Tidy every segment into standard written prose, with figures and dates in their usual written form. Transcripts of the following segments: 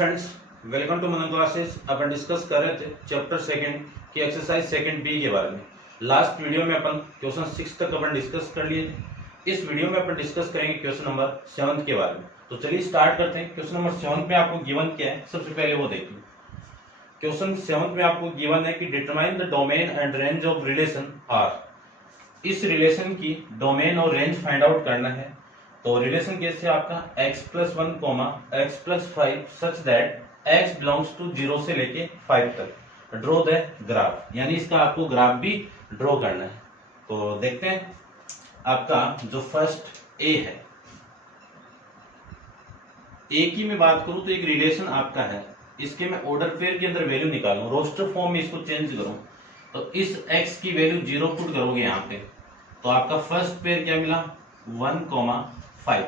Friends, welcome to Manan classes. अपन discuss कर रहे थे चैप्टर सेकंड की एक्सरसाइज सेकंड बी के बारे में। लास्ट वीडियो में अपन क्वेश्चन 6 तक अपन डिस्कस कर लिए थे। इस वीडियो में अपन डिस्कस करेंगे क्वेश्चन नंबर 7 के बारे में। तो चलिए स्टार्ट करते हैं। क्वेश्चन नंबर 7 में आपको गिवन क्या है, सबसे पहले वो देखिए। क्वेश्चन 7 में आपको गिवन है कि determine the domain and range of relation R. इस रिलेशन की डोमेन और रेंज फाइंड आउट करना है। तो रिलेशन कैसे आपका x+1, x+5 such that x belongs to 0 से लेके 5 तक। ड्रॉ द ग्राफ, यानी इसका आपको ग्राफ भी ड्रॉ करना है। तो देखते हैं आपका जो फर्स्ट ए है, ए की मैं बात करूं तो एक रिलेशन आपका है, इसके मैं ऑर्डर पेयर के अंदर वैल्यू निकालूं, रोस्टर फॉर्म में इसको चेंज करूं तो इस x की वैल्यू 0 पुट करोगे यहाँ पे तो आपका फर्स्ट पेयर क्या मिला 1,5।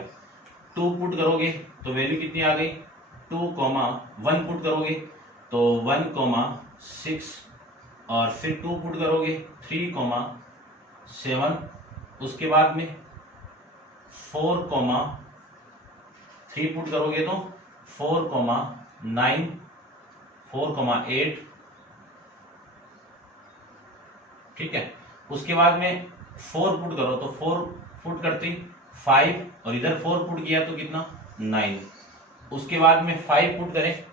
2 पुट करोगे तो वैल्यू कितनी आ गई 2,1 पुट करोगे तो 1,6 और फिर 2 पुट करोगे 3,7। उसके बाद में 4,3 पुट करोगे तो 4,9, 4,8। ठीक है। उसके बाद में 4 पुट करो तो 4 पुट करते 5 और इधर 4 पुट किया तो कितना 9। उसके बाद में 5 पुट करें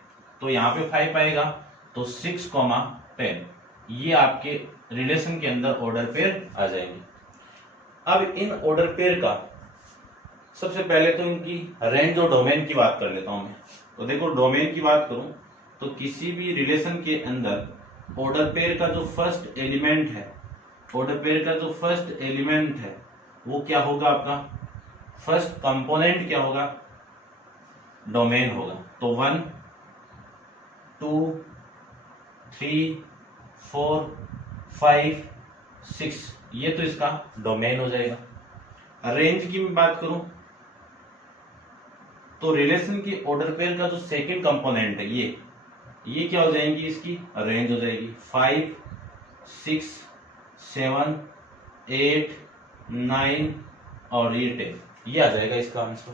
तो यहाँ पे 5 आएगा तो 6,10। ये आपके रिलेशन के अंदर ऑर्डर पेयर आ जाएंगे। अब इन ऑर्डर पेयर का सबसे पहले तो इनकी रेंज और डोमेन की बात कर लेता हूं मैं। तो देखो डोमेन की बात करूं तो किसी भी रिलेशन के अंदर ऑर्डर पेयर का जो फर्स्ट एलिमेंट है, ऑर्डर पेयर का जो फर्स्ट एलिमेंट है वो क्या होगा, आपका फर्स्ट कंपोनेंट क्या होगा, डोमेन होगा। तो 1, 2, 3, 4, 5, 6 ये तो इसका डोमेन हो जाएगा। रेंज की मैं बात करूं तो रिलेशन की ऑर्डर पेयर का जो सेकंड कंपोनेंट है ये क्या हो जाएंगी, इसकी रेंज हो जाएगी। 5, 6, 7, 8, 9 और ये 10, ये आ जाएगा इसका आंसर।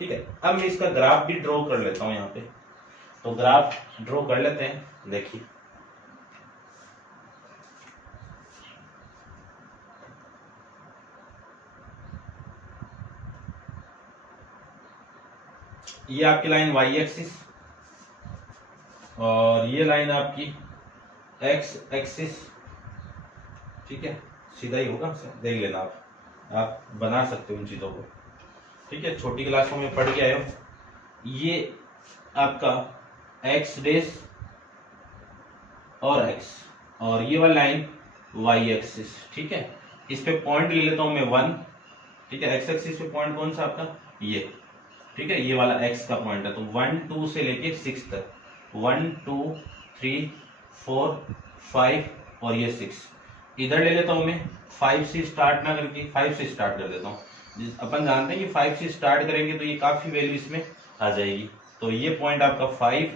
ठीक है। अब मैं इसका ग्राफ भी ड्रॉ कर लेता हूं यहाँ पे। तो ग्राफ ड्रॉ कर लेते हैं। देखिए ये आपकी लाइन y एक्सिस और ये लाइन आपकी x एक्सिस। ठीक है, सीधा ही होगा, देख लेना आप बना सकते हो उन चीजों को। ठीक है, छोटी क्लासों में पढ़ के आए हो। ये आपका x डेस और x और ये वाली लाइन y एक्सिस। ठीक है, इस पे पॉइंट ले लेता हूं मैं 1। ठीक है, x एक्सिस पे पॉइंट कौन सा आपका ये। ठीक है, ये वाला x का पॉइंट है। तो 1, 2 से लेके 6 तक 1, 2, 3, 4, 5 और ये 6। इधर ले लेता हूं मैं 5 से स्टार्ट ना करके 5 से स्टार्ट कर देता हूं। अपन जानते हैं कि 5 से स्टार्ट करेंगे तो ये काफी वैल्यू इसमें आ जाएगी। तो ये पॉइंट आपका 5,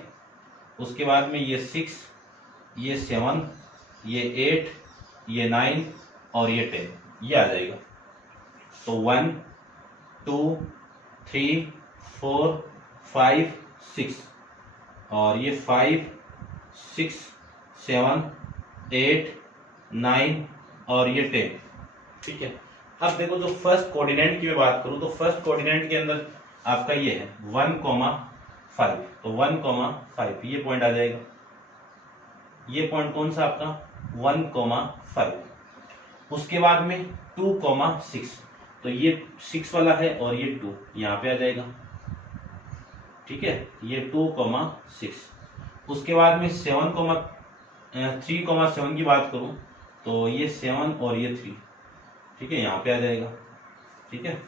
उसके बाद में ये 6, ये 7, ये 8, ये 9 और ये 10, ये आ जाएगा। तो 1, 2, 3, 4, 5, 6 और ये 5, 6, 7, 8, 9 और ये 10। ठीक है। अब देखो जो फर्स्ट कोऑर्डिनेट की मैं बात करूं तो फर्स्ट कोऑर्डिनेट के अंदर आपका ये है 1,5। तो 1,5 ये पॉइंट आ जाएगा। ये पॉइंट कौन सा आपका 1,5। उसके बाद में 2,6 तो ये 6 वाला है और ये 2 यहाँ पे आ जाएगा। ठीक है, ये 2,6। उसके बाद में 3,7 की बात करूं तो ये 7 और ये 3। ठीक है, यहाँ पे आ जाएगा। ठीक है,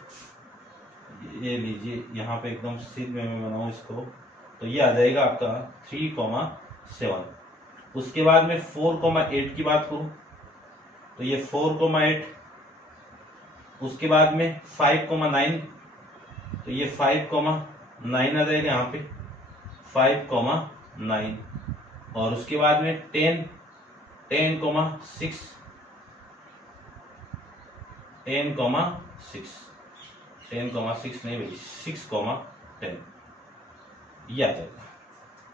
ये लीजिए यहाँ पे एकदम सीध में मैं बनाऊं इसको तो ये आ जाएगा आपका 3,7। उसके बाद में 4,8 की बात करूं तो ये 4,8। उसके बाद में 5,9 तो ये 5,9 आ जाएगा यहाँ पे 5,9। और उसके बाद में 10,6 10,6 नहीं भाई 6,10 ये आ जाएगा।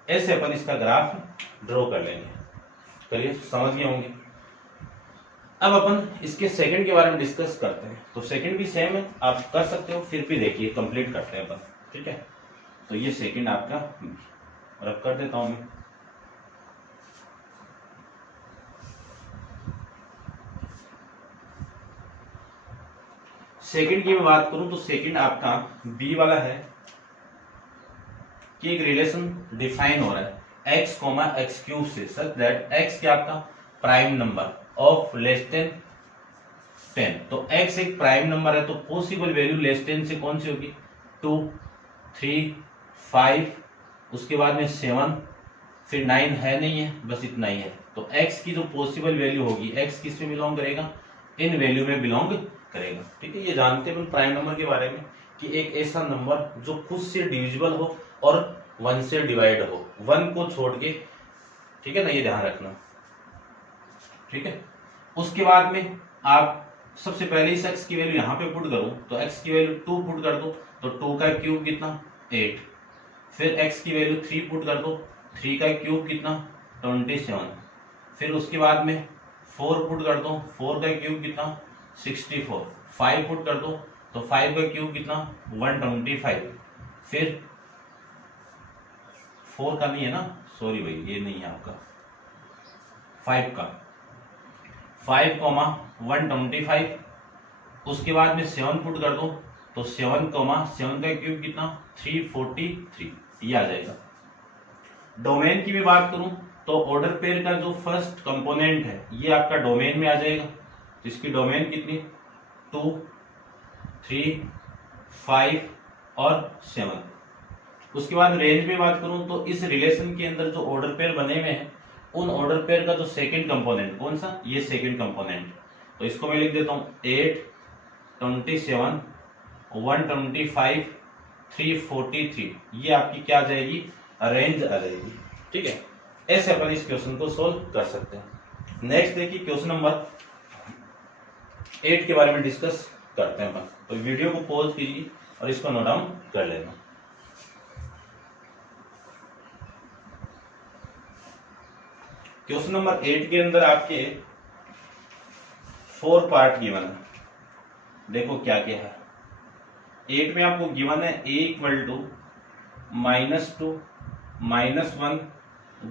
ऐसे अपन इसका ग्राफ ड्रॉ कर लेंगे। करिए, समझ गए होंगे। अब अपन इसके सेकंड के बारे में डिस्कस करते हैं। तो सेकंड भी सेम है, आप कर सकते हो, फिर भी देखिए कंप्लीट करते हैं अपन। ठीक है, तो ये सेकंड आपका रब कर देता हूं मैं। सेकंड की मैं बात करूं तो सेकंड आपका बी वाला है कि एक रिलेशन डिफाइन हो रहा है x, एक्स क्यूब से, सच दैट x क्या आपका prime number of less than 10। तो x एक प्राइम नंबर है, तो पॉसिबल वैल्यू लेस देन से कौन सी होगी? 2, 3, 5, उसके बाद में 7, फिर 9 है नहीं है, बस इतना ही है। तो x की जो पॉसिबल वैल्यू होगी, x किस में बिलोंग करेगा? इन वैल्यू में बिलोंग करेगा। ठीक है, ये जानते हैं प्राइम नंबर के बारे में कि एक ऐसा नंबर जो खुद से डिविजिबल हो और 1 से डिवाइड हो, 1 को छोड़ के। ठीक है ना, ये ध्यान रखना। ठीक है, उसके बाद में आप सबसे पहले इस x की वैल्यू यहाँ पे पुट करूं तो x की वैल्यू 2 पुट कर दो, तो 2 का क्यूब कितना? 8। फिर x की वैल्यू 3 पुट कर दो, 3 का क्यूब कितना? 27। फिर उसके बाद में 4 पुट कर दो, 4 का क्यूब कितना? 64। 5 पुट कर दो, तो 5 का क्यूब कितना? 125। फिर 4 का नहीं है ना, सॉरी भाई, ये नहीं है आपका 5 का, 5, 125। उसके बाद में 7 पुट कर दो, तो 7 का क्यूब कितना? 343, ये आ जाएगा। डोमेन की भी बात करूं तो ऑर्डर पेयर का जो फर्स्ट कंपोनेंट है ये आपका डोमेन में आ जाएगा, जिसकी डोमेन कितनी? 2, 3, 5 और 7। उसके बाद रेंज में बात करूं तो इस रिलेशन के अंदर जो ऑर्डर पेयर बने हुए हैं उन ऑर्डर पेयर का जो सेकंड कंपोनेंट कौन सा? ये सेकंड कंपोनेंट। तो इसको मैं लिख देता हूं 8, 27, 125, 343, ये आपकी क्या आ जाएगी? रेंज आ जाएगी। ठीक है, ऐसे अपन इस क्वेश्चन को सोल्व कर सकते हैं। नेक्स्ट देखिए क्वेश्चन नंबर 8 के बारे में डिस्कस करते हैं अपन। तो वीडियो को पॉज कीजिए और इसको नोट डाउन कर लेना। क्वेश्चन नंबर 8 के अंदर आपके 4 पार्ट गिवन है। देखो क्या क्या है। 8 में आपको गिवन है a इक्वल टू -2, -1,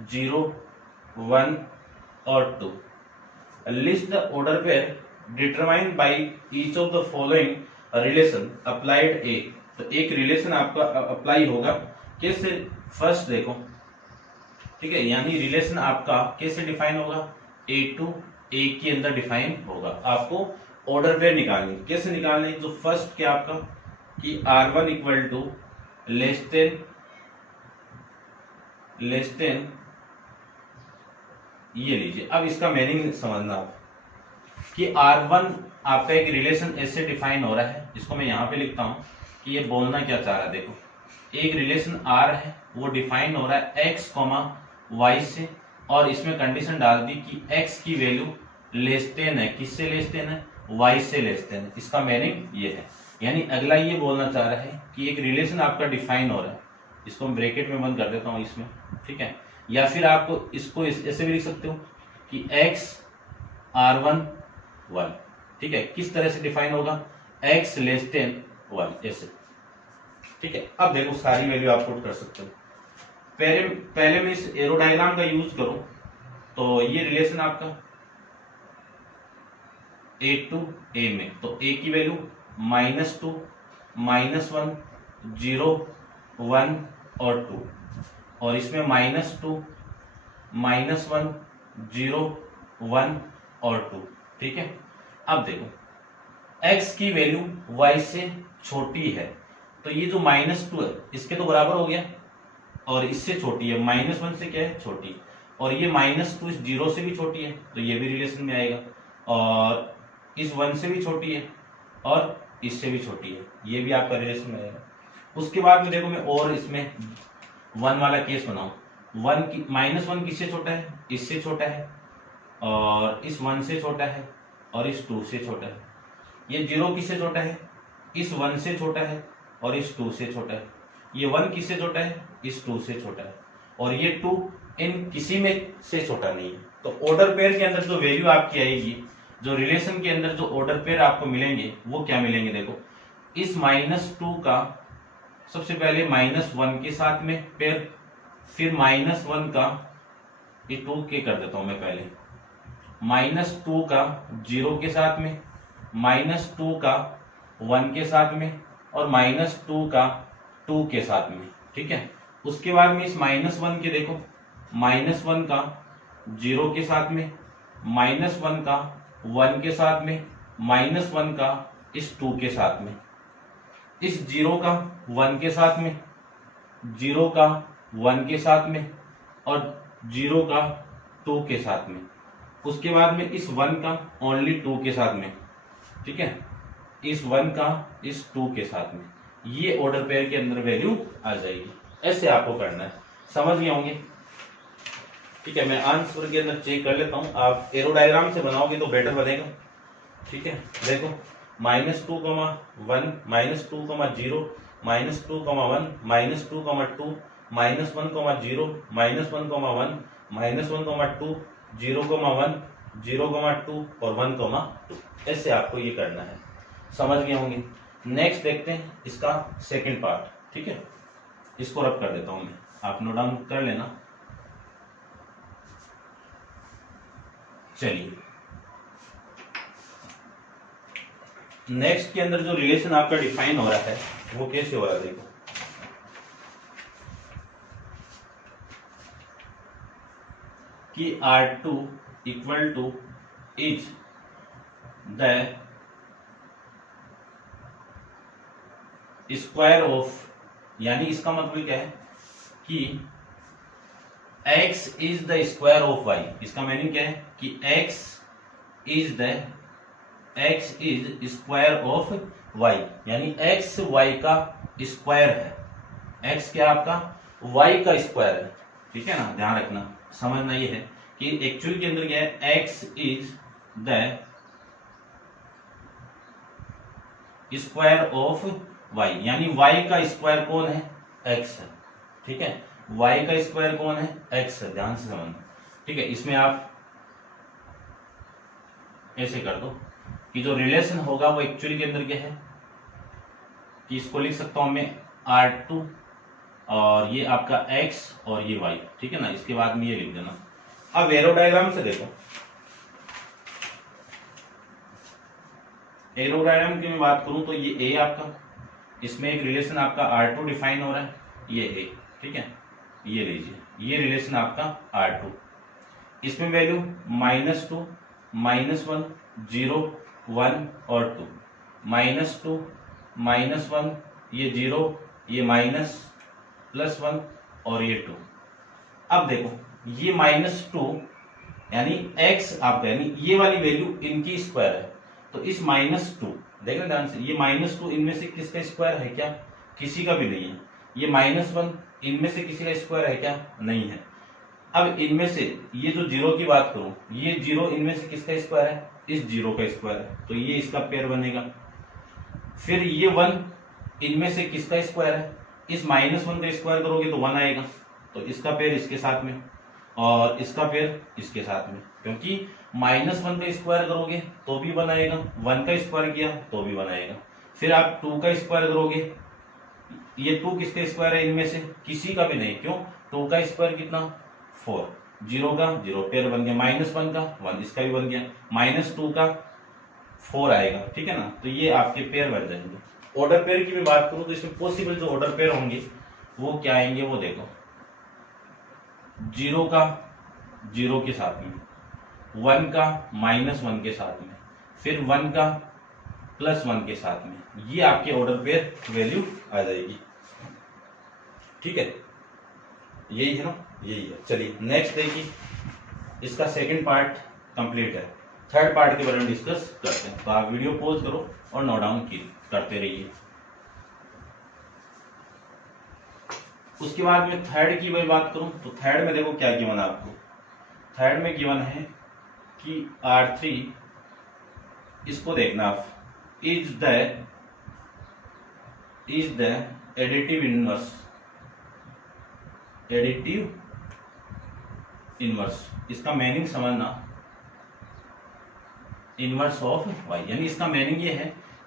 0, 1 और 2। List the order pair determined by each of the following relation applied A. तो एक रिलेशन आपका अप्लाई होगा कैसे? फर्स्ट देखो, ठीक है, यानी रिलेशन आपका कैसे डिफाइन होगा? ए टू ए के अंदर डिफाइन होगा। आपको ऑर्डर पेयर निकालनी, कैसे निकालनी? जो फर्स्ट क्या आपका कि R1 equal to less than ये लीजिए। अब इसका मीनिंग समझना आप कि R1 आपका एक रिलेशन ऐसे डिफाइन हो रहा है, जिसको मैं यहां पे लिखता हूं कि ये बोलना क्या चाह रहा है। देखो, एक रिलेशन R है, वो डिफाइन हो रहा है x, y से, और इसमें कंडीशन डाल दी कि x की वैल्यू लेस देन है, किससे लेस देन है? y से लेस देन है। इसका मीनिंग ये है, यानी अगला ये बोलना चाह रहा है कि एक रिलेशन आपका डिफाइन हो रहा है, इसको मैं ब्रैकेट में बंद कर देता हूं इसमें। ठीक है, या फिर आप इसको ऐसे भी लिख सकते हो कि x R1 1। ठीक है, किस तरह से डिफाइन होगा? x लेस देन 1 ऐसे। ठीक है, अब देखो सारी वैल्यू आप पुट कर सकते हो। पहले मैं इस एरो डायग्राम का यूज करूं तो ये रिलेशन आपका a टू a में, तो a की वैल्यू -2, -1, 0, 1 और 2, और इसमें -2, -1, 0, 1 और 2। ठीक है, अब देखो x की वैल्यू y से छोटी है, तो ये जो -2 है इसके तो बराबर हो गया, और इससे छोटी है, -1 से क्या है? छोटी, और ये -2 इस 0 से भी छोटी है, तो ये भी रिलेशन में आएगा, और इस 1 से भी छोटी है, और इससे भी छोटी है, ये भी आपका रिलेशन में आएगा। उसके बाद में देखो मैं और इसमें 1 वाला केस बनाऊं। -1 किससे छोटा है? इससे छोटा है, और इस 1 से छोटा है, और इस 2 से छोटा है। ये 0 किससे छोटा है? इस 1 से छोटा है, और इस 2 से छोटा है। ये 1 किससे छोटा है? इस 2 से छोटा है, और ये 2 इन किसी में से छोटा नहीं है। तो ऑर्डर पेयर के अंदर जो वैल्यू आपकी आएगी, जो रिलेशन के अंदर जो ऑर्डर पेयर आपको मिलेंगे वो क्या मिलेंगे, देखो इस -2 का सबसे पहले -1 के साथ में पेयर, फिर -1 का ये 2 के कर देता हूं मैं पहले, -2 का 0 के साथ में, -2 का 1 के साथ में और -2 का 2 के साथ में। ठीक है, उसके बाद में इस -1 के देखो -1 का 0 के साथ में, -1 का 1 के साथ में, -1 का इस 2 के साथ में, इस 0 का 1 के साथ में, 0 का 1 के साथ में और 0 का 2 के साथ में। उसके बाद में इस 1 का ओनली 2 के साथ में। ठीक है, इस 1 का इस 2 के साथ में, ये ऑर्डर पेयर के अंदर वैल्यू आ जाएगी। ऐसे आपको करना है, समझ गए होंगे। ठीक है, मैं आंसर के अंदर चेक कर लेता हूं, आप एरो डायग्राम से बनाओगे तो बेटर बनेगा। ठीक है, देखो -2, 1 -2, 0 -2, 1 -2, -2, -1, 0 -1, -1, 0, 1, 0, 2 और 1, 2। ऐसे आपको ये करना है, समझ गए होंगे। नेक्स्ट देखते हैं इसका सेकंड पार्ट। ठीक है, इसको रब कर देता हूं मैं, आप नोट डाउन कर लेना। चलिए, नेक्स्ट के अंदर जो रिलेशन आपका डिफाइन हो रहा है वो कैसे हो रहा है, देखो कि R2 equal two is the square of, यानी इसका मतलब क्या है कि x is the square of y। इसका मीनिंग क्या है कि x is square of y, यानी x y का स्क्वायर है। x क्या आपका y का स्क्वायर है। ठीक है ना, ध्यान रखना, समझना ये है कि एक्चुअल के अंदर क्या है, x is the square of y, यानी y का स्क्वायर कौन है, x है। ठीक है, y का स्क्वायर कौन है, x है, ध्यान से समझना। ठीक है, इसमें आप ऐसे कर दो कि जो रिलेशन होगा वो एक्चुअली के अंदर क्या है कि इसको लिख सकता हूं मैं R2 और ये आपका x और ये y। ठीक है ना, इसके बाद में ये लिख देना। अब एरो डायग्राम से देखो, एरो डायग्राम की मैं बात करूं तो ये a आपका, इसमें एक रिलेशन आपका R2 डिफाइन हो रहा है, ये a। ठीक है, ये लीजिए, ये रिलेशन आपका R2, इसमें वैल्यू -2, -1, 0, 1 और 2, -2, -1, ये 0, ये +1 और ये 2। अब देखो ये -2 यानी x आपका, यानी ये वाली वैल्यू इनकी स्क्वायर है, तो इस -2 देखना ध्यान से, ये -2 इनमें से किसका स्क्वायर है क्या, किसी का भी नहीं है। ये -1 इनमें से किसी का स्क्वायर है क्या, नहीं है। अब इनमें से ये जो 0 की बात करूं, ये 0 इनमें से किसका स्क्वायर है, इस 0 का स्क्वायर है, तो ये इसका पेयर बनेगा। फिर ये 1 इनमें से किसका स्क्वायर है, इस -1 का स्क्वायर करोगे तो 1 आएगा, तो इसका पेयर इसके साथ में और इसका पेयर इसके साथ में, क्योंकि -1 का स्क्वायर करोगे तो भी 1 आएगा, 1 का स्क्वायर किया तो भी 1 आएगा। फिर आप 2 का स्क्वायर करोगे, ये 2 किसका स्क्वायर है, इनमें से किसी का भी नहीं, क्यों, 2 का स्क्वायर कितना 4, 0 का 0 पेयर बन गया, -1 का 1 इसका भी बन गया, -2 का 4 आएगा। ठीक है ना, तो ये आपके पेयर बन जाएंगे। ऑर्डर पेयर की मैं बात करूं तो इसमें पॉसिबल जो ऑर्डर पेयर होंगे वो क्या आएंगे, वो देखो 0 का 0 के साथ में, 1 का -1 के साथ में, फिर 1 का +1 के साथ में, ये आपके ऑर्डर पेयर वैल्यू आ जाएगी। ठीक है, यही है ना, यही है। चलिए नेक्स्ट देखिए, इसका सेकंड पार्ट कंप्लीट है, थर्ड पार्ट के बारे में डिस्कस करते हैं। तो आप वीडियो पॉज करो और नोट डाउन करते रहिए। उसके बाद में थर्ड की मैं बात करूं तो थर्ड में देखो क्या गिवन है आपको, थर्ड में गिवन है कि R3, इसको देखना आप, इज द एडिटिव इनवर्स, इसका मीनिंग समझना, इनवर्स ऑफ y, यानी इसका मीनिंग ये है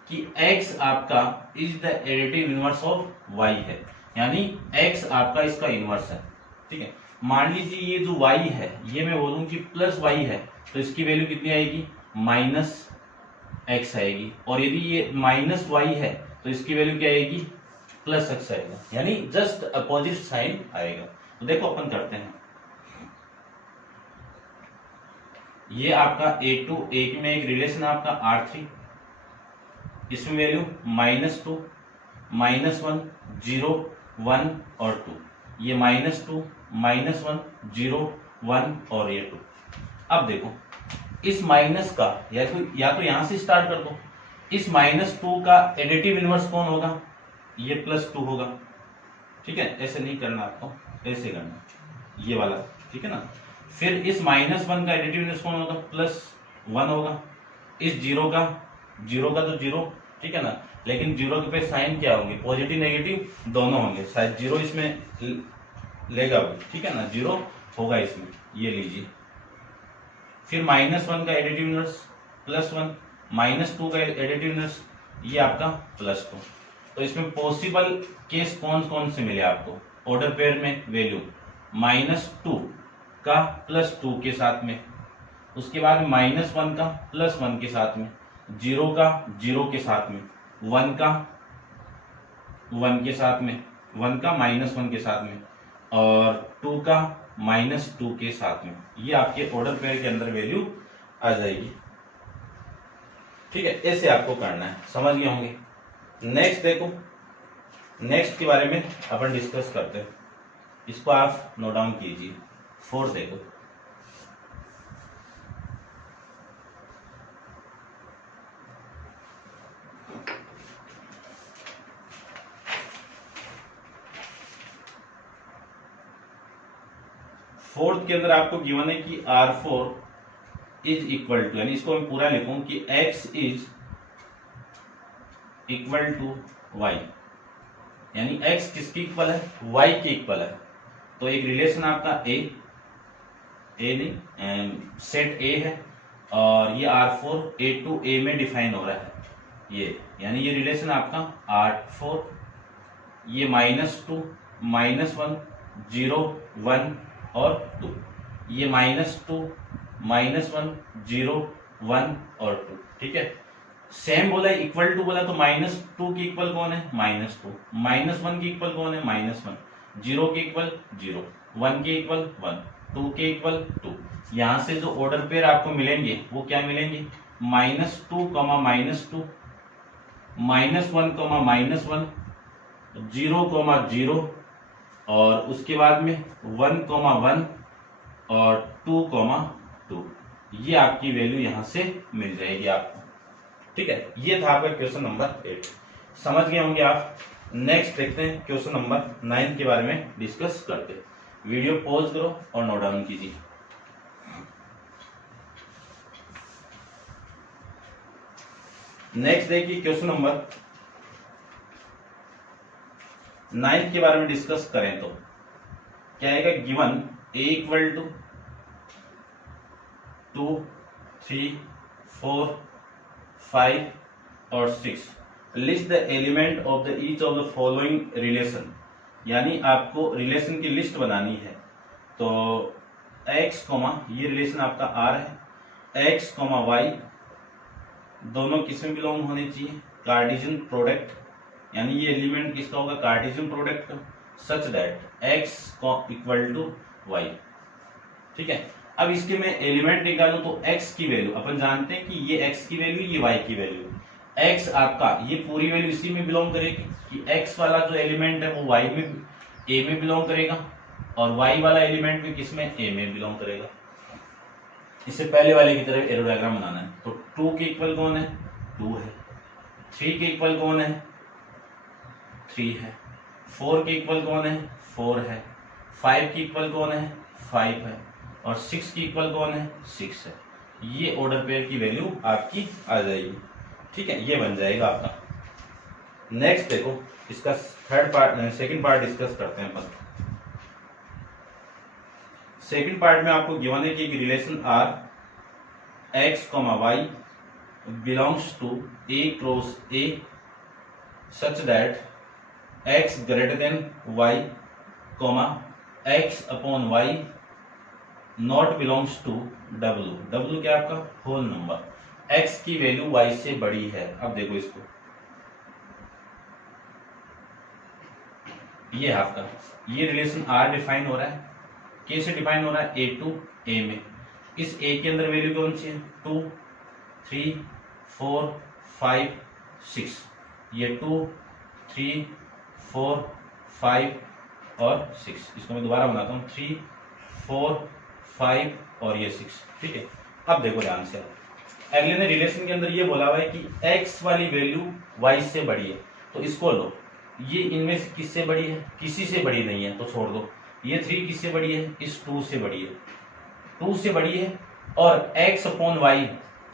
कि x आपका is the additive inverse of y है, यानी x आपका इसका इनवर्स है। ठीक है, मान लीजिए ये जो y है ये मैं बोलूं कि प्लस y है, तो इसकी वैल्यू कितनी आएगी, माइनस x आएगी, और यदि ये माइनस y है तो इसकी वैल्यू क्या आएगी, प्लस x आएगा, यानी जस्ट अपोजिट साइन आएगा। तो देखो अपन करते हैं, ये आपका A2 एक में एक रिलेशन आपका R3, इसमें वैल्यू -2, -1, 0, 1 और 2, ये -2, -1, 0, 1 और ये 2। अब देखो इस माइनस का या तो यहां से स्टार्ट कर दो, इस -2 का एडिटिव इनवर्स कौन होगा, ये +2 होगा। ठीक है, ऐसे नहीं करना आपको, ऐसे करना, ये वाला, ठीक है ना। फिर इस -1 का एडिटिव इनवर्स कौन होगा, +1 होगा। इस जीरो का तो जीरो, ठीक है ना, लेकिन जीरो के पे साइन क्या होंगे, पॉजिटिव नेगेटिव दोनों होंगे, शायद जीरो इसमें लेगा भी, ठीक है ना, जीरो होगा इसमें, ये लीजिए। फिर -1 का एडिटिव इनवर्स +1, -2 का एडिटिव इनवर्स ये आपका +2। तो इसमें पॉसिबल केस कौन से मिले आपको, ऑर्डर पेयर में वैल्यू -2 का +2 के साथ में, उसके बाद -1 का +1 के साथ में, 0 का 0 के साथ में, 1 का 1 के साथ में, 1 का -1 के साथ में, और 2 का -2 के साथ में। ये आपके ऑर्डर पेयर के अंदर वैल्यू आ जाएगी। ठीक है, ऐसे आपको करना है, समझ गए होंगे। नेक्स्ट देखो, नेक्स्ट के बारे में अपन डिस्कस करते हैं, इसको आप नोट डाउन कीजिए। 4 देखो, फोर्थ के अंदर आपको गिवन है कि R4 इज इक्वल टू, यानी इसको मैं पूरा लिखूं कि X is equal to Y, यानी X किसकी इक्वल है, Y के इक्वल है। तो एक रिलेशन आपका सेट A है, और ये R4 A to A में डिफाइन हो रहा है, ये यानी ये रिलेशन आपका R4, ये -2, -1, 0, 1 और 2, ये -2, -1, 0, 1 और 2। ठीक है, सेम बोला है, इक्वल टू बोला, तो -2 की इक्वल कौन है, -2, -1 की इक्वल कौन है, -1, 0 के इक्वल 0, 1 के इक्वल 1, 2 के इक्वल 2। यहां से जो ऑर्डर पेयर आपको मिलेंगे वो क्या मिलेंगे, -2, -2, -1, -1, 0, 0, और उसके बाद में 1, 1 और 2, 2। ये आपकी वैल्यू यहां से मिल जाएगी आपको। ठीक है, ये था आपका क्वेश्चन नंबर 8, समझ गए होंगे आप। नेक्स्ट देखते हैं क्वेश्चन नंबर 9 के बारे में डिस्कस करते हैं। वीडियो पॉज करो और नोट डाउन कीजिए। नेक्स्ट देखिए क्वेश्चन नंबर 9 के बारे में डिस्कस करें तो क्या आएगा, गिवन A इक्वल टू 2, 3, 4, 5 और 6, list the element of the each of the following relation, यानी आपको रिलेशन की लिस्ट बनानी है। तो x, ये रिलेशन आपका R है, x, y दोनों किसमें बिलोंग होने चाहिए, कार्टेशियन प्रोडक्ट, यानी ये एलिमेंट किसका होगा, Cartesian product, such that x equal to y। ठीक है, अब इसके मैं एलिमेंट निकालूं तो x की वैल्यू अपन जानते हैं कि ये x की वैल्यू, ये y की वैल्यू, x आपका ये पूरी वैल्यू इसी में बिलोंग करेगी कि x वाला जो एलिमेंट है वो y में a में बिलोंग करेगा, और y वाला एलिमेंट भी किसमें, a में बिलोंग करेगा। इससे पहले वाले की तरह एरो डायग्राम बनाना है। तो 2 के इक्वल कौन है, 2 है, 3 के इक्वल कौन है, 3 है, 4 के इक्वल कौन है, 4 है, 5 के इक्वल कौन है, 5 है, और 6 की इक्वल कौन है, 6 है। ये ऑर्डर पेयर की वैल्यू आपकी आ जाएगी। ठीक है, ये बन जाएगा आपका। नेक्स्ट देखो, इसका सेकंड पार्ट डिस्कस करते हैं अपन। सेकंड पार्ट में आपको गिवन है कि एक relation R X comma Y belongs to A cross A such that X greater than Y comma X upon Y not belongs to W. W क्या आपका whole number, X की value Y से बड़ी है। अब देखो इसको, ये आपका ये रिलेशन आर डिफाइन हो रहा है, कैसे डिफाइन हो रहा है, ए टू ए में। इस ए के अंदर वैल्यू कौन सी है, 2 3 4 5 6, ये 2 3 4 5 और 6। इसको मैं दोबारा बनाता हूँ, 3 4 5 और ये 6। ठीक है, अब देखो ध्यान से, अगले ने रिलेशन के अंदर ये बोला हुआ है कि x वाली वैल्यू y से बड़ी है, तो इसको लो। ये इनमें से किससे बड़ी है, किसी से बड़ी नहीं है तो छोड़ दो। ये 3 किससे बड़ी है, इस 2 से बड़ी है, 2 से बड़ी है। और x अपॉन वाई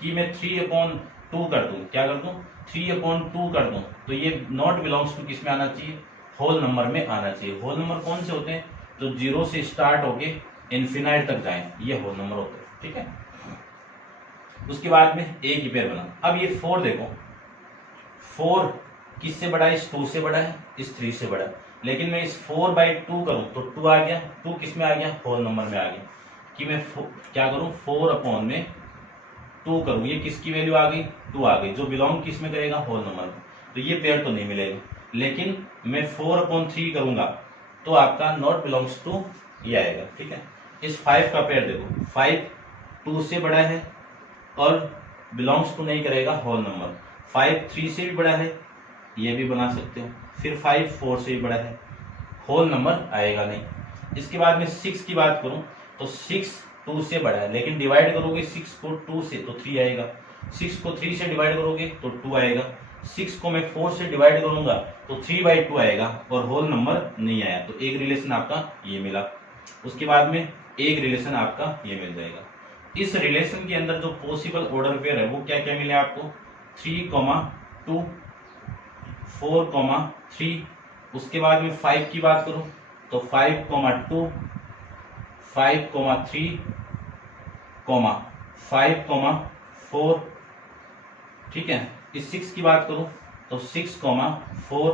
की मैं 3/2 कर दूं, क्या कर दूं, 3/2 कर दूं, तो ये नॉट बिलोंग्स टू किस में आना चाहिए, होल नंबर में आना चाहिए। होल नंबर कौन से होते हैं, जो 0 से स्टार्ट होके इन्फिनाइट तक जाएं, ये होल नंबर होते हैं। ठीक है, उसके बाद में ए की पेयर बना। अब ये 4 देखो, 4 किससे बड़ा है, इस 2 से बड़ा है, इस 3 से बड़ा है। लेकिन मैं इस 4/2 करूं तो 2 आ गया, 2 किस में आ गया, होल नंबर में आ गया। कि मैं क्या करूं, 4/2 करूं, ये किसकी वैल्यू आ गई, 2 आ गई, जो बिलोंग किस में करेगा, होल नंबर में। तो ये पेयर तो नहीं मिलेगा। लेकिन मैं 4/3 करूंगा तो आपका नॉट बिलोंग्स टू ये आएगा। ठीक है, इस 5 का पेयर देखो, 5 2 से बड़ा है और बिलोंग्स टू नहीं करेगा, होल नंबर। 5 3 से भी बड़ा है, ये भी बना सकते हो। फिर 5 4 से भी बड़ा है, होल नंबर आएगा नहीं। इसके बाद में 6 की बात करूं तो 6 2 से बड़ा है, लेकिन डिवाइड करोगे 6 को 2 से तो 3 आएगा। 6 को 3 से डिवाइड करोगे तो 2 आएगा। 6 को मैं 4 से डिवाइड करूंगा तो 3/2 आएगा और होल नंबर नहीं आया। तो एक रिलेशन आपका ये मिला। उसके बाद में एक रिलेशन आपका ये मिल जाएगा। इस रिलेशन के अंदर जो पॉसिबल ऑर्डर पेयर है वो क्या क्या मिले आपको, 3,2 4,3। उसके बाद में 5 की बात करूं तो 5,2 5,3 5,4। ठीक है, इस 6 की बात करूं तो 6,4।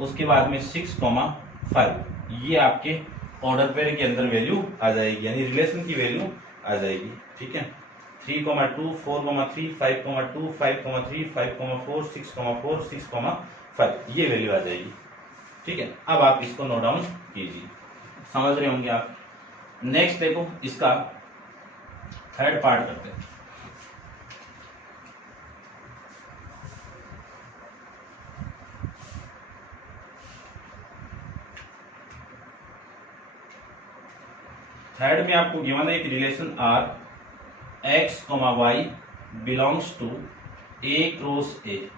उसके बाद में 6,5। ये आपके ऑर्डर पेयर के अंदर वैल्यू आ जाएगी, यानी रिलेशन की वैल्यू आ जाएगी। ठीक है, 3,2 4,3 5,2 5,3 5,4 6,4 6,5 ये वैल्यू आ जाएगी। ठीक है, अब आप इसको नोट डाउन कीजिए, समझ रहे होंगे आप। नेक्स्ट देखो, इसका थर्ड पार्ट करते हैं। थर्ड में आपको गिवन है एक relation R X comma Y belongs to A cross A,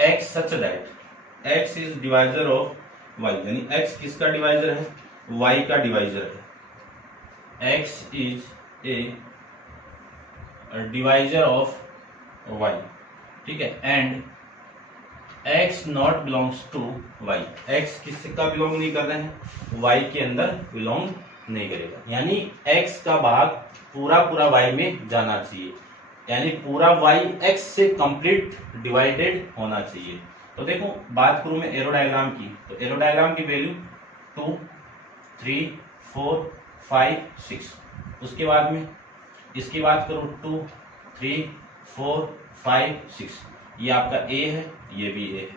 X such that X is divisor of Y, यानी एक्स किसका डिवाइजर है, वाई का डिवाइजर है। X is a divisor of Y. ठीक है, and x not belongs to y, x किसका belong नहीं कर रहे हैं, y के अंदर बिलोंग नहीं करेगा। यानी x का भाग पूरा पूरा y में जाना चाहिए, यानी पूरा y x से कंप्लीट डिवाइडेड होना चाहिए। तो देखो, बात करूं मैं एरो डायग्राम की, तो एरो डायग्राम की वैल्यू 2 3 4 5 6। उसके बाद में इसकी बात करूं 2 3 4 5 6, ये आपका A है, ये भी A है।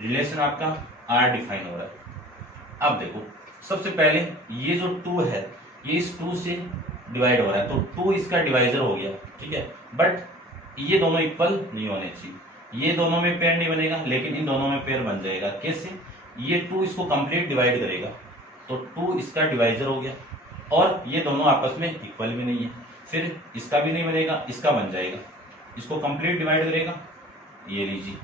रिलेशन आपका R डिफाइन हो रहा है। अब देखो, सबसे पहले ये जो 2 है ये इस 2 से डिवाइड हो रहा है, तो 2 इसका डिवाइजर हो गया। ठीक है, बट ये दोनों इक्वल नहीं होने चाहिए, ये दोनों में पेयर नहीं बनेगा, लेकिन इन दोनों में पेयर बन जाएगा। कैसे, ये 2 इसको कंप्लीट डिवाइड करेगा तो 2 इसका डिवाइजर हो गया, और ये दोनों आपस में इक्वल भी नहीं है, फिर इसका भी नहीं बनेगा, इसका बन जाएगा। इसको कंप्लीट डिवाइड करेगा, ये लीजिए।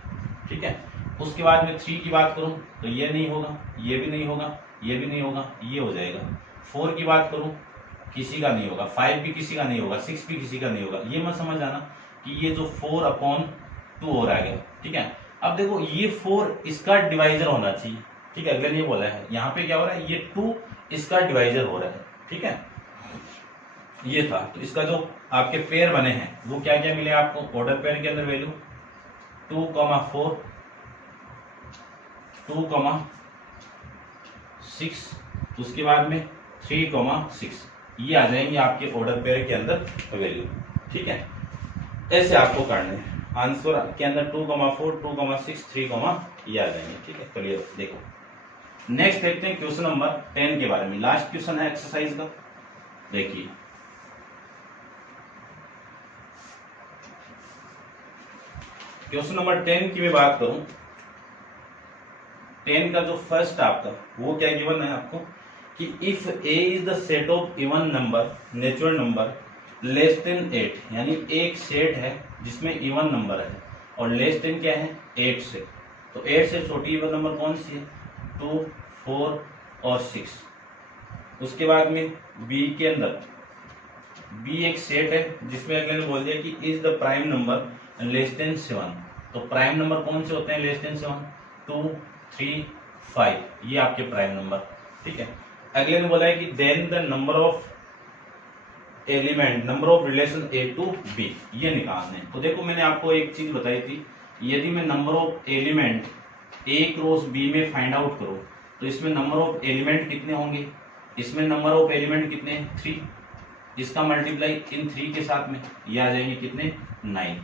ठीक है, उसके बाद में 3 की बात करूं तो ये नहीं होगा, ये भी नहीं होगा, ये भी नहीं होगा, ये हो जाएगा। 4 की बात करूं, किसी का नहीं होगा, 5 भी किसी का नहीं होगा, 6 भी किसी का नहीं होगा। ये मत समझ आना कि ये जो 4/2 हो रहा है। ठीक है, अब देखो, ये 4 इसका डिवाइजर होना चाहिए। ठीक है, अगले ने बोला है यहाँ पे क्या हो रहा है, ये 2 इसका डिवाइजर हो रहा है, ठीक है, ये था। तो इसका जो आपके पेयर बने हैं वो क्या क्या मिले आपको, ऑर्डर पेयर के अंदर वैल्यू 2,4, 2,6, उसके बाद में 3,6, ये आ जाएंगे आपके ऑर्डर पेयर के अंदर वैल्यू, ठीक है। ऐसे आपको करने हैं, आंसर के अंदर 2,4, 2,6, 3, ये आ जाएंगे, ठीक है। क्लियर, देखो नेक्स्ट देखते हैं क्वेश्चन नंबर 10 के बारे में, लास्ट क्वेश्चन है एक्सरसाइज का। देखिए क्वेश्चन नंबर 10 की मैं बात करूं, 10 का जो फर्स्ट आपका वो क्या गिवन है आपको कि if A is the set of even number natural number less than 8, यानी एक सेट है जिसमें इवन नंबर है और लेस देन क्या है 8 से, तो 8 से छोटी इवन नंबर कौन सी है, 2, 4 और 6। उसके बाद में बी के अंदर, बी एक सेट है जिसमें अगले ने बोल दिया कि is the prime number less than 7, तो प्राइम नंबर कौन से होते हैं लेस देन 7, 2, 3, 5, ये आपके प्राइम नंबर, ठीक है। अगले ने बोला है कि then the number of element, number of relation A to B, ये निकालने। तो देखो मैंने आपको एक चीज बताई थी, यदि मैं number of element A cross B में फाइंड आउट करूं तो इसमें नंबर ऑफ एलिमेंट कितने होंगे, इसमें नंबर ऑफ एलिमेंट कितने हैं 3, इसका मल्टीप्लाई इन 3 के साथ में ये आ जाएंगे कितने 9।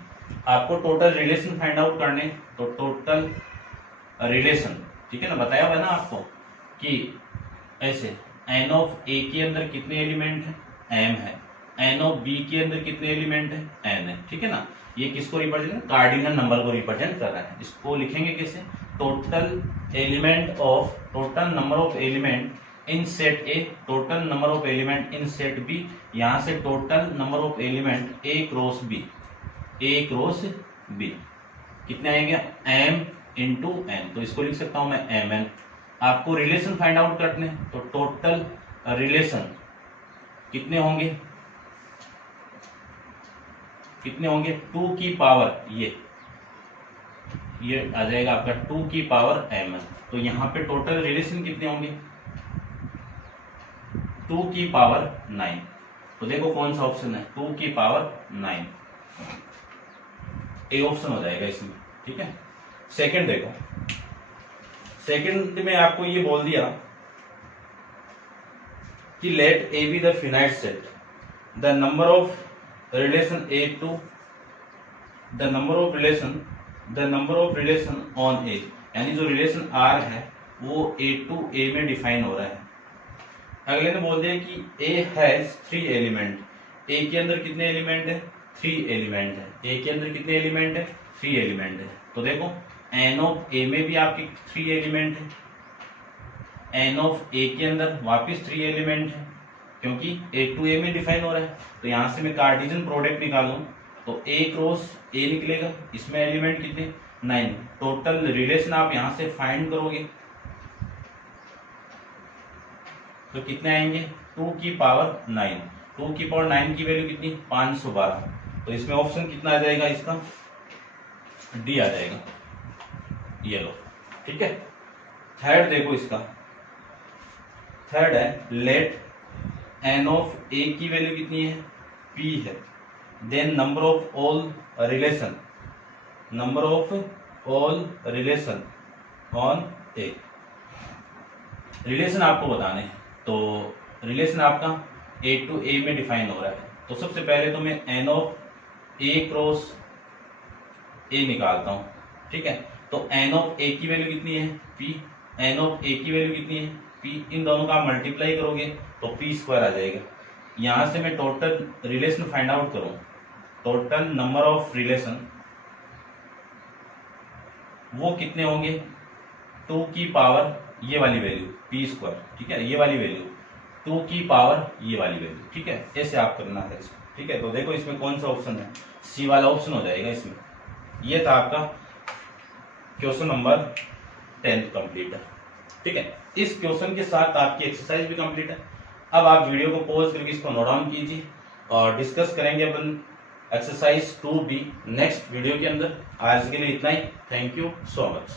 आपको टोटल रिलेशन फाइंड आउट करने, तो टोटल रिलेशन, ठीक है ना, बताया हुआ है ना आपको कि ऐसे एन ऑफ ए के अंदर कितने एलिमेंट है, एम है, एन ऑफ बी के अंदर कितने एलिमेंट है, एन है, ठीक है ना। ये किसको रिप्रेजेंट, कार्डिनल नंबर को रिप्रेजेंट कर रहा है। इसको लिखेंगे कैसे, total element of, total number of element in set A, total number of element in set B, यहां से total number of element A cross B, A cross B कितने आएंगे, एम इंटू एन, तो इसको लिख सकता हूं मैं एम एन। आपको रिलेशन फाइंड आउट करने, तो टोटल रिलेशन कितने होंगे, कितने होंगे 2 की पावर, ये आ जाएगा आपका 2 की पावर एम एन। तो यहां पे टोटल रिलेशन कितने होंगे 2 की पावर 9, तो देखो कौन सा ऑप्शन है 2 की पावर 9, ए ऑप्शन हो जाएगा इसमें, ठीक है। सेकंड देखो, सेकंड में आपको ये बोल दिया कि let A be the finite set, the number of relation A to the number of relation on A, यानी जो रिलेशन आर है वो ए टू ए में डिफाइन हो रहा है। अगले ने बोल दिया कि ए हैज 3 एलिमेंट, ए के अंदर कितने एलिमेंट है 3 एलिमेंट है, ए के अंदर कितने एलिमेंट है 3 एलिमेंट है। तो देखो एन ऑफ ए में भी आपके 3 एलिमेंट है, एन ऑफ ए के अंदर वापिस 3 एलिमेंट है, क्योंकि ए टू ए में डिफाइन हो रहा है। तो यहां से मैं कार्टेशियन प्रोडक्ट निकालूं तो ए क्रॉस ए निकलेगा, इसमें एलिमेंट कितने 9, टोटल रिलेशन आप यहां से फाइंड करोगे तो कितने आएंगे 2 की पावर 9, 2 की पावर 9 की वैल्यू कितनी 512, तो इसमें ऑप्शन कितना आ जाएगा इसका डी आ जाएगा, ये लो, ठीक है। थर्ड देखो इसका, थर्ड है लेट एन ऑफ ए की वैल्यू कितनी है पी है, then number of all relation, number of all relation on A, relation आपको बताने हैं। तो रिलेशन आपका ए टू ए में डिफाइन हो रहा है, तो सबसे पहले तो मैं N of A cross A निकालता हूं, ठीक है। तो एन ऑफ ए की वैल्यू कितनी है पी, एन ऑफ ए की वैल्यू कितनी है पी, इन दोनों का मल्टीप्लाई करोगे तो पी स्क्वायर आ जाएगा। यहां से मैं टोटल रिलेशन फाइंड आउट करूं, टोटल नंबर ऑफ रिलेशन वो कितने होंगे 2 की पावर ये वाली वैल्यू पी स्क्वायर, ठीक है, ये वाली वैल्यू 2 की पावर ये वाली वैल्यू, ठीक है। ऐसे आप करना है इसमें, ठीक है। तो देखो इसमें कौन सा ऑप्शन है, सी वाला ऑप्शन हो जाएगा इसमें। ये था आपका क्वेश्चन नंबर 10 कंप्लीट है, ठीक है। इस क्वेश्चन के साथ आपकी एक्सरसाइज भी कंप्लीट है। अब आप वीडियो को पॉज करके इसको नोट डाउन कीजिए और डिस्कस करेंगे अपन एक्सरसाइज 2B नेक्स्ट वीडियो के अंदर। आज के लिए इतना ही, थैंक यू सो मच।